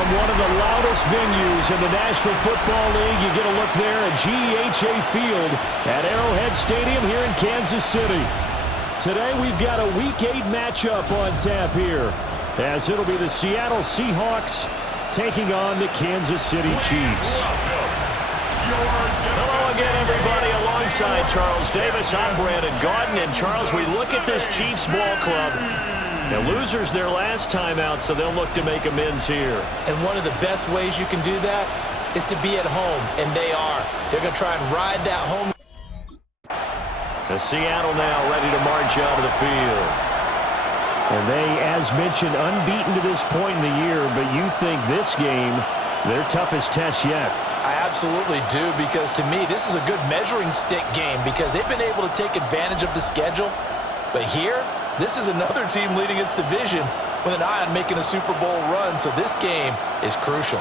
From one of the loudest venues in the National Football League, you get a look there at GEHA Field at Arrowhead Stadium here in Kansas City. Today we've got a Week 8 matchup on tap here, as it'll be the Seattle Seahawks taking on the Kansas City Chiefs. Hello again, everybody. Alongside Charles Davis, I'm Brandon Gaudin. And Charles, we look at this Chiefs ball club. Now, losers their last time out, so they'll look to make amends here. And one of the best ways you can do that is to be at home, and they are. They're going to try and ride that home. The Seattle now ready to march out of the field. And they, as mentioned, unbeaten to this point in the year, but you think this game, their toughest test yet. I absolutely do, because to me, this is a good measuring stick game because they've been able to take advantage of the schedule. But here, this is another team leading its division with an eye on making a Super Bowl run, so this game is crucial.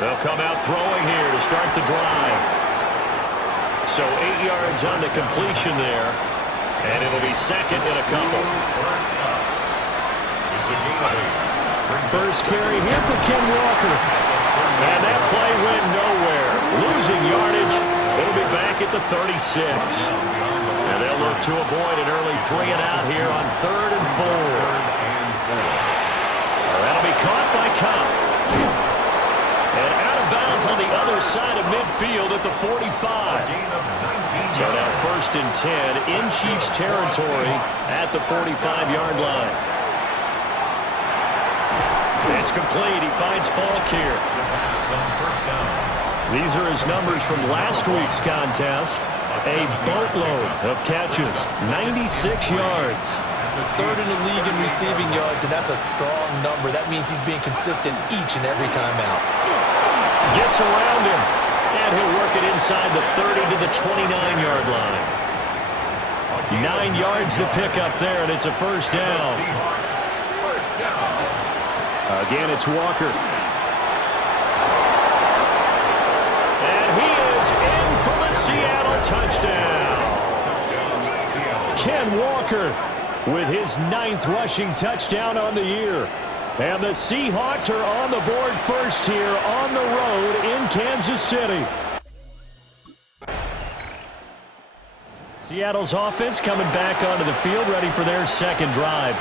They'll come out throwing here to start the drive. So 8 yards on the completion there, and it'll be second and a couple. First carry here for Ken Walker. And that play went nowhere. Losing yardage. It'll be back at the 36. And they'll look to avoid an early 3 and out here on 3rd and 4. That'll be caught by Cobb. And out of bounds on the other side of midfield at the 45. So now 1st and 10 in Chiefs territory at the 45-yard line. It's complete. He finds Falk here. These are his numbers from last week's contest. A boatload of catches, 96 yards. 3rd in the league in receiving yards, and that's a strong number. That means he's being consistent each and every time out. Gets around him, and he'll work it inside the 30 to the 29-yard line. 9 yards to pick up there, and it's a first down. Again, it's Walker. And he is in for the Seattle touchdown. Ken Walker with his 9th rushing touchdown on the year. And the Seahawks are on the board first here on the road in Kansas City. Seattle's offense coming back onto the field, ready for their second drive.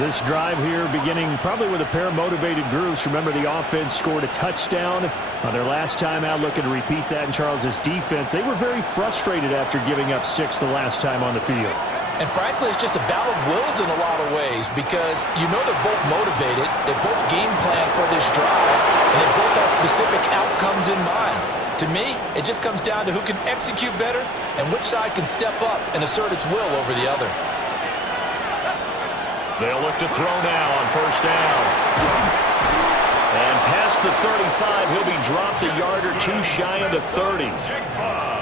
This drive here beginning probably with a pair of motivated groups. Remember, the offense scored a touchdown on their last time out, looking to repeat that in Charles's defense. They were very frustrated after giving up 6 the last time on the field. And frankly, it's just a battle of wills in a lot of ways because you know they're both motivated, they both game plan for this drive, and they both have specific outcomes in mind. To me, it just comes down to who can execute better and which side can step up and assert its will over the other. They'll look to throw now on first down. And past the 35, he'll be dropped a yard or 2 shy of the 30.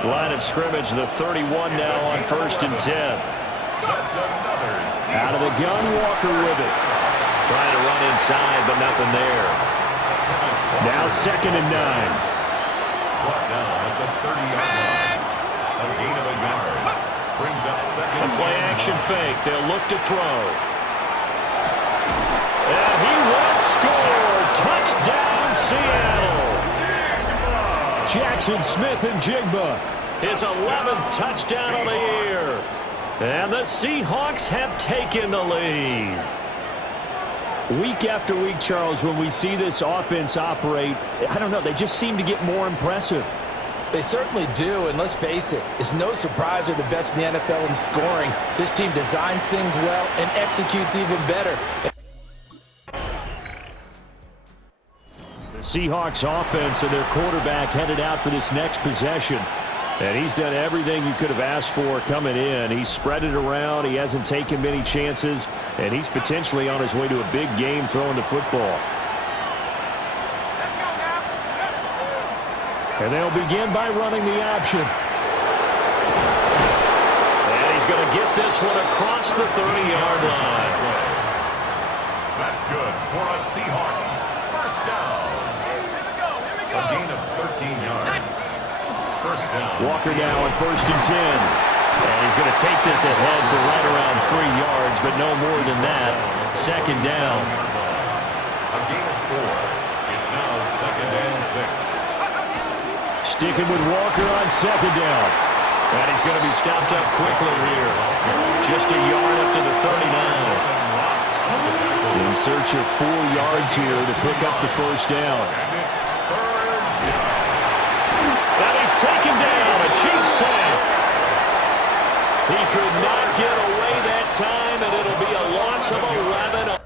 Line of scrimmage, the 31 now on 1st and 10. Out of the gun, Walker with it. Trying to run inside, but nothing there. Now 2nd and 9. A play action fake. They'll look to throw. And he will score. Touchdown, Seattle. Jackson Smith-Njigba. His 11th touchdown of the year. And the Seahawks have taken the lead. Week after week, Charles, when we see this offense operate, I don't know, they just seem to get more impressive. They certainly do, and let's face it, it's no surprise they're the best in the NFL in scoring. This team designs things well and executes even better. The Seahawks offense and their quarterback headed out for this next possession. And he's done everything you could have asked for coming in. He's spread it around. He hasn't taken many chances. And he's potentially on his way to a big game throwing the football. And they'll begin by running the option. And he's going to get this one across the 30-yard line. That's good for a Seahawks first down. A gain of 13 yards. First down. Walker now on 1st and 10. And he's going to take this ahead for right around 3 yards, but no more than that. Second down. A gain of 4. It's now 2nd and 6. Sticking with Walker on second down. And he's going to be stopped up quickly here. Just a yard up to the 39. In search of 4 yards here to pick up the first down. And he's taken down. A Chiefs sack. He could not get away that time, and it'll be a loss of 11.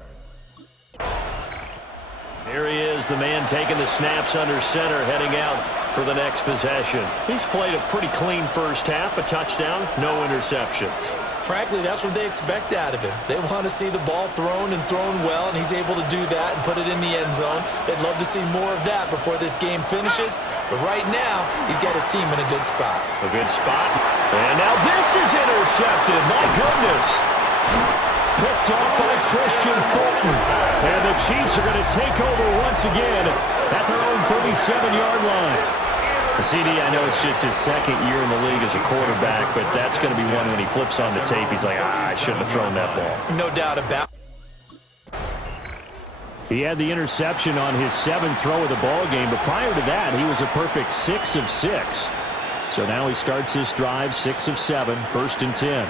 Here he is, the man taking the snaps under center, heading out for the next possession. He's played a pretty clean first half, a touchdown, no interceptions. Frankly, that's what they expect out of him. They want to see the ball thrown and thrown well, and he's able to do that and put it in the end zone. They'd love to see more of that before this game finishes. But right now, he's got his team in a good spot. A good spot. And now this is intercepted. My goodness. Picked off by Christian Fulton. And the Chiefs are going to take over once again at their own 37-yard line. CD, I know it's just his second year in the league as a quarterback, but that's going to be one when he flips on the tape, he's like, I shouldn't have thrown that ball. No doubt about it. He had the interception on his 7th throw of the ball game, but prior to that, he was a perfect 6 of 6. So now he starts this drive 6 of 7, 1st and 10.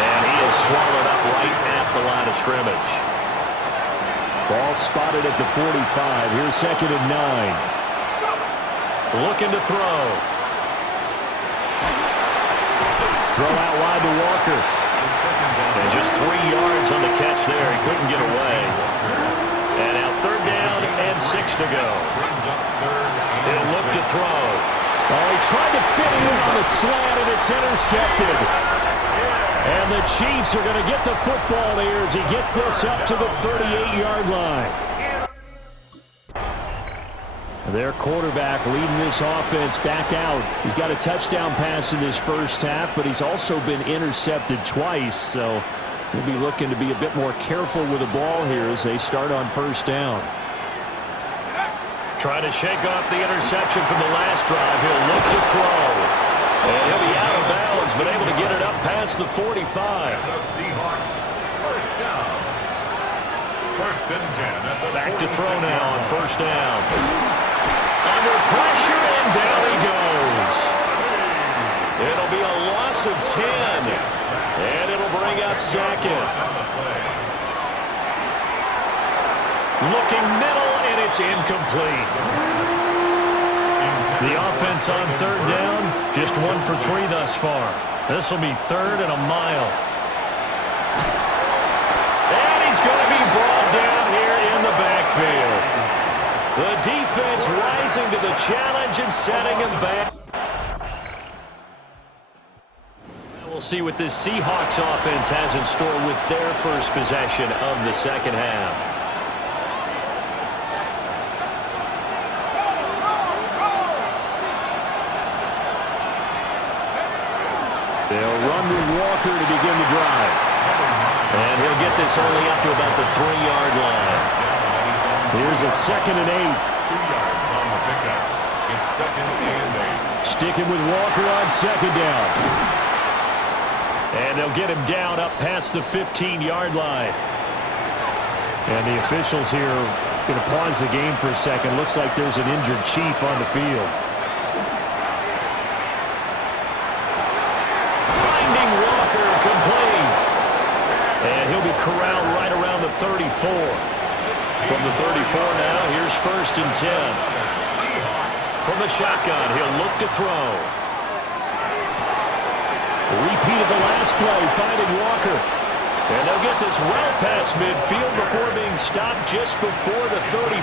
And he is swallowed up right at the line of scrimmage. Ball spotted at the 45. Here's 2nd and 9. Looking to throw. Throw out wide to Walker. And just 3 yards on the catch there. He couldn't get away. And now 3rd down and 6 to go. He'll look to throw. Oh, he tried to fit it in on the slant, and it's intercepted. And the Chiefs are going to get the football here as he gets this up to the 38-yard line. Their quarterback leading this offense back out. He's got a touchdown pass in this first half, but he's also been intercepted twice. So we'll be looking to be a bit more careful with the ball here as they start on 1st down. Trying to shake off the interception from the last drive. He'll look to throw. And he'll be out of bounds, but able to get it up past the 45. The Seahawks, 1st down. 1st and 10 at the Back to throw now on 1st down. Under pressure, and down he goes. It'll be a loss of 10. And it'll bring up 2nd. Looking middle, and it's incomplete. The offense on 3rd down, just 1 for 3 thus far. This will be 3rd and a mile. And he's going to be brought down here in the backfield. The defense rising to the challenge and setting him back. We'll see what this Seahawks offense has in store with their first possession of the second half. They'll run with Walker to begin the drive. And he'll get this only up to about the 3-yard line. Here's a 2nd and 8. 2 yards on the pickup. It's 2nd and 8. Sticking with Walker on 2nd down. And they'll get him down up past the 15-yard line. And the officials here are going to pause the game for a second. Looks like there's an injured Chief on the field. And he'll be corralled right around the 34. From the 34 now, here's 1st and 10. From the shotgun, he'll look to throw. Repeat of the last play, finding Walker. And they'll get this well past midfield before being stopped just before the 35.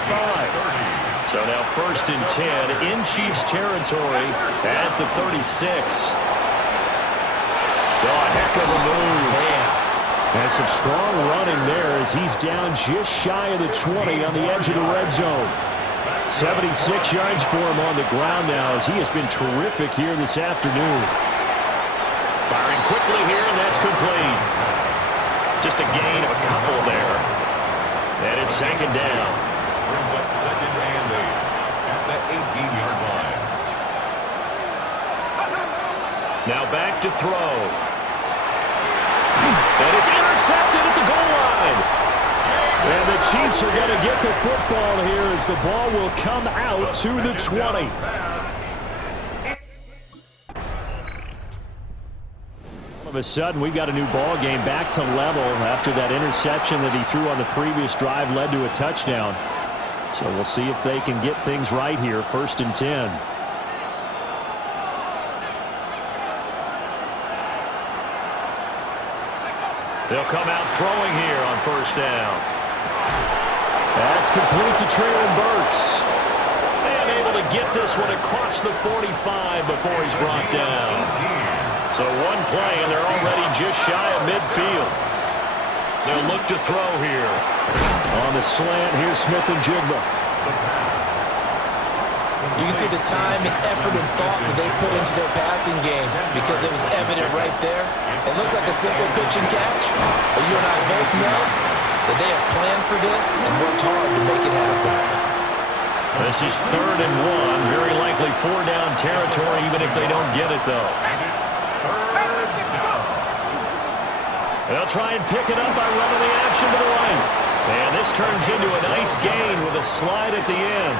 So now 1st and 10 in Chiefs territory at the 36. Oh, a heck of a move. And some strong running there as he's down just shy of the 20 on the edge of the red zone. 76 yards for him on the ground now as he has been terrific here this afternoon. Firing quickly here, and that's complete. Just a gain of a couple there. And it's 2nd down. Brings up 2nd and 8. At 18-yard line. Now back to throw. And it's intercepted at the goal line. And the Chiefs are going to get the football here as the ball will come out to the 20. All of a sudden, we've got a new ball game back to level after that interception that he threw on the previous drive led to a touchdown. So we'll see if they can get things right here, 1st and 10. They'll come out throwing here on 1st down. That's complete to Traylon Burks. And able to get this one across the 45 before he's brought down. So one play, and they're already just shy of midfield. They'll look to throw here. On the slant, here's Smith and Jigba. You can see the time and effort and thought that they put into their passing game because it was evident right there. It looks like a simple pitch and catch, but you and I both know that they have planned for this and worked hard to make it happen. This is 3rd and 1, very likely 4-down territory even if they don't get it, though. They'll try and pick it up by running the action to the right. And this turns into a nice gain with a slide at the end.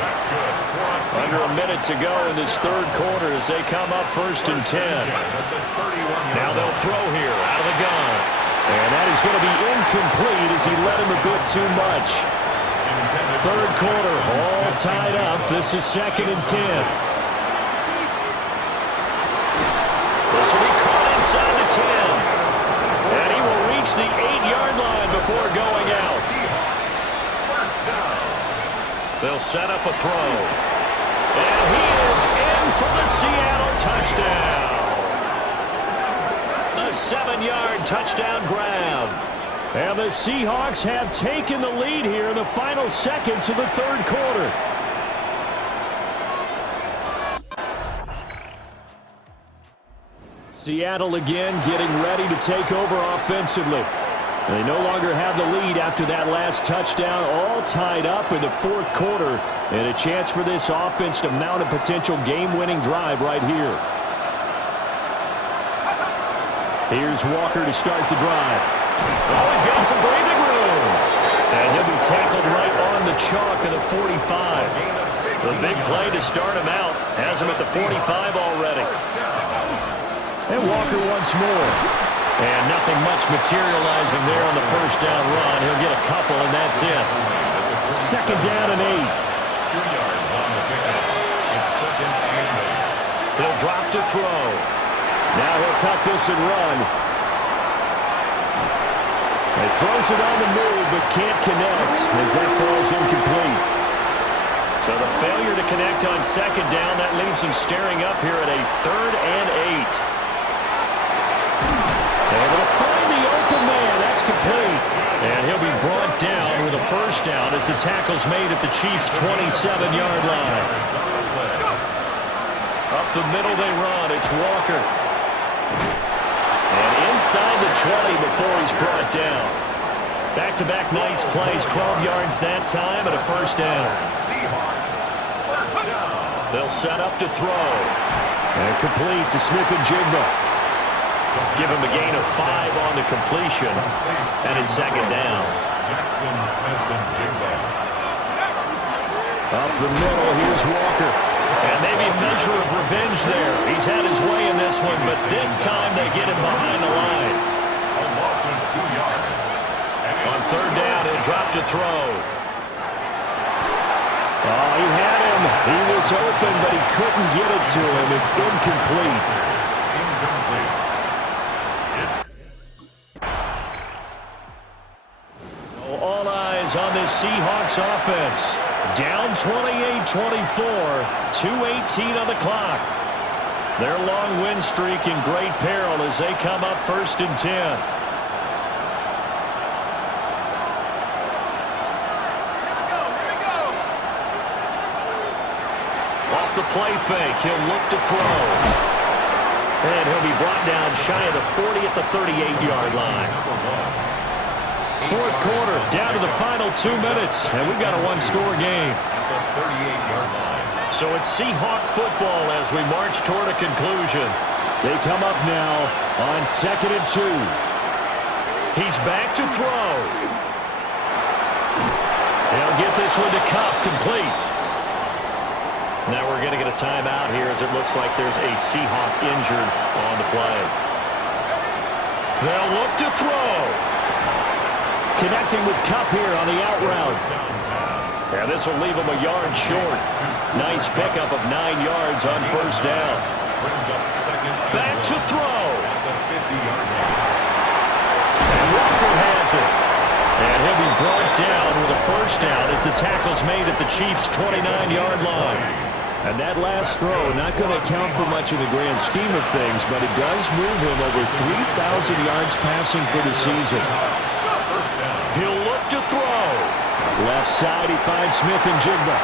Under a minute to go in this 3rd quarter as they come up 1st and 10. Now they'll throw here out of the gun. And that is going to be incomplete as he led him a bit too much. 3rd quarter, all tied up. This is 2nd and 10. This will be caught inside the 10. And he will reach the 8-yard line before going out. They'll set up a throw. And he is in for the Seattle touchdown. A 7-yard touchdown grab. And the Seahawks have taken the lead here in the final seconds of the 3rd quarter. Seattle again getting ready to take over offensively. They no longer have the lead after that last touchdown, all tied up in the 4th quarter, and a chance for this offense to mount a potential game-winning drive right here. Here's Walker to start the drive. Oh, he's got some breathing room. And he'll be tackled right on the chalk of the 45. The big play to start him out has him at the 45 already. And Walker once more. And nothing much materializing there on the 1st down run. He'll get a couple, and that's it. 2nd down and 8. 2 yards on the pickup. It's 2nd and 8. He'll drop to throw. Now he'll tuck this and run. He throws it on the move, but can't connect as that falls incomplete. So the failure to connect on 2nd down, that leaves him staring up here at a 3rd and 8. Able to find the open man. That's complete. And he'll be brought down with a 1st down as the tackle's made at the Chiefs' 27-yard line. Up the middle they run. It's Walker. And inside the 20 before he's brought down. Back-to-back nice plays. 12 yards that time and a 1st down. They'll set up to throw. And complete to Smith and Jigba. Give him a gain of 5 on the completion. And it's 2nd down. Jackson, Smith, and Jigba. Up the middle, here's Walker. And maybe a measure of revenge there. He's had his way in this one, but this time they get him behind the line. A loss of 2 yards. On 3rd down, he'll drop to throw. Oh, he had him. He was open, but he couldn't get it to him. It's incomplete. Incomplete. All eyes on this Seahawks offense. Down 28-24, 2:18 on the clock. Their long win streak in great peril as they come up 1st and 10. Off the play fake, he'll look to throw. And he'll be brought down shy of the 40 at the 38-yard line. 4th quarter, down to the final 2 minutes, and we've got a 1-score game. At the 38-yard line. So it's Seahawk football as we march toward a conclusion. They come up now on 2nd and 2. He's back to throw. They'll get this one to Cup, complete. Now we're going to get a timeout here as it looks like there's a Seahawk injured on the play. They'll look to throw. Connecting with Cup here on the out route. And this will leave him a yard short. Nice pickup of 9 yards on first down. Back to throw. And Walker has it. And he'll be brought down with a first down as the tackle's made at the Chiefs' 29-yard line. And that last throw, not going to count for much in the grand scheme of things, but it does move him over 3,000 yards passing for the season. He'll look to throw. Left side, he finds Smith and Jigba.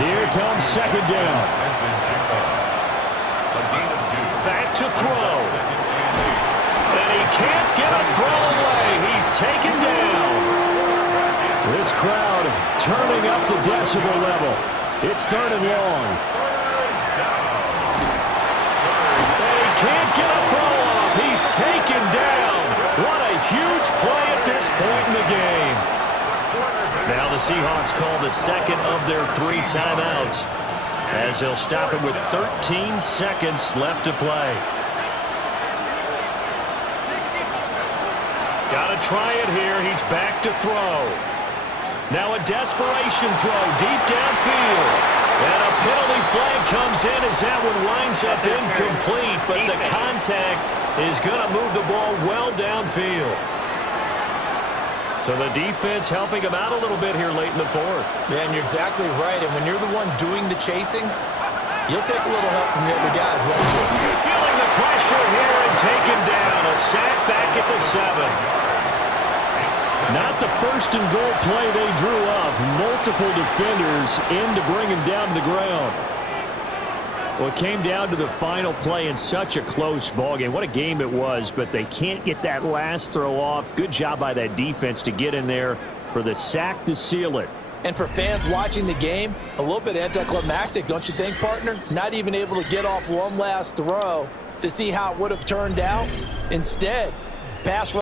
Here comes second down. Back to throw. And he can't get a throw away. He's taken down. This crowd turning up the decibel level. It's 3rd and long. And he can't get a throw off. He's taken down. What a huge play at this point in the game. Now the Seahawks call the second of their 3 timeouts as they'll stop it with 13 seconds left to play. Got to try it here. He's back to throw. Now a desperation throw deep downfield. And a penalty flag comes in as that one winds up incomplete, but the contact is going to move the ball well downfield. So the defense helping him out a little bit here late in the 4th. Man, you're exactly right. And when you're the one doing the chasing, you'll take a little help from the other guys, won't you? Feeling the pressure here and taken down. A sack back at the 7. Not the first and goal play they drew up. Multiple defenders in to bring him down to the ground. Well, it came down to the final play in such a close ballgame. What a game it was, but they can't get that last throw off. Good job by that defense to get in there for the sack to seal it. And for fans watching the game, a little bit anticlimactic, don't you think, partner? Not even able to get off one last throw to see how it would have turned out. Instead, pass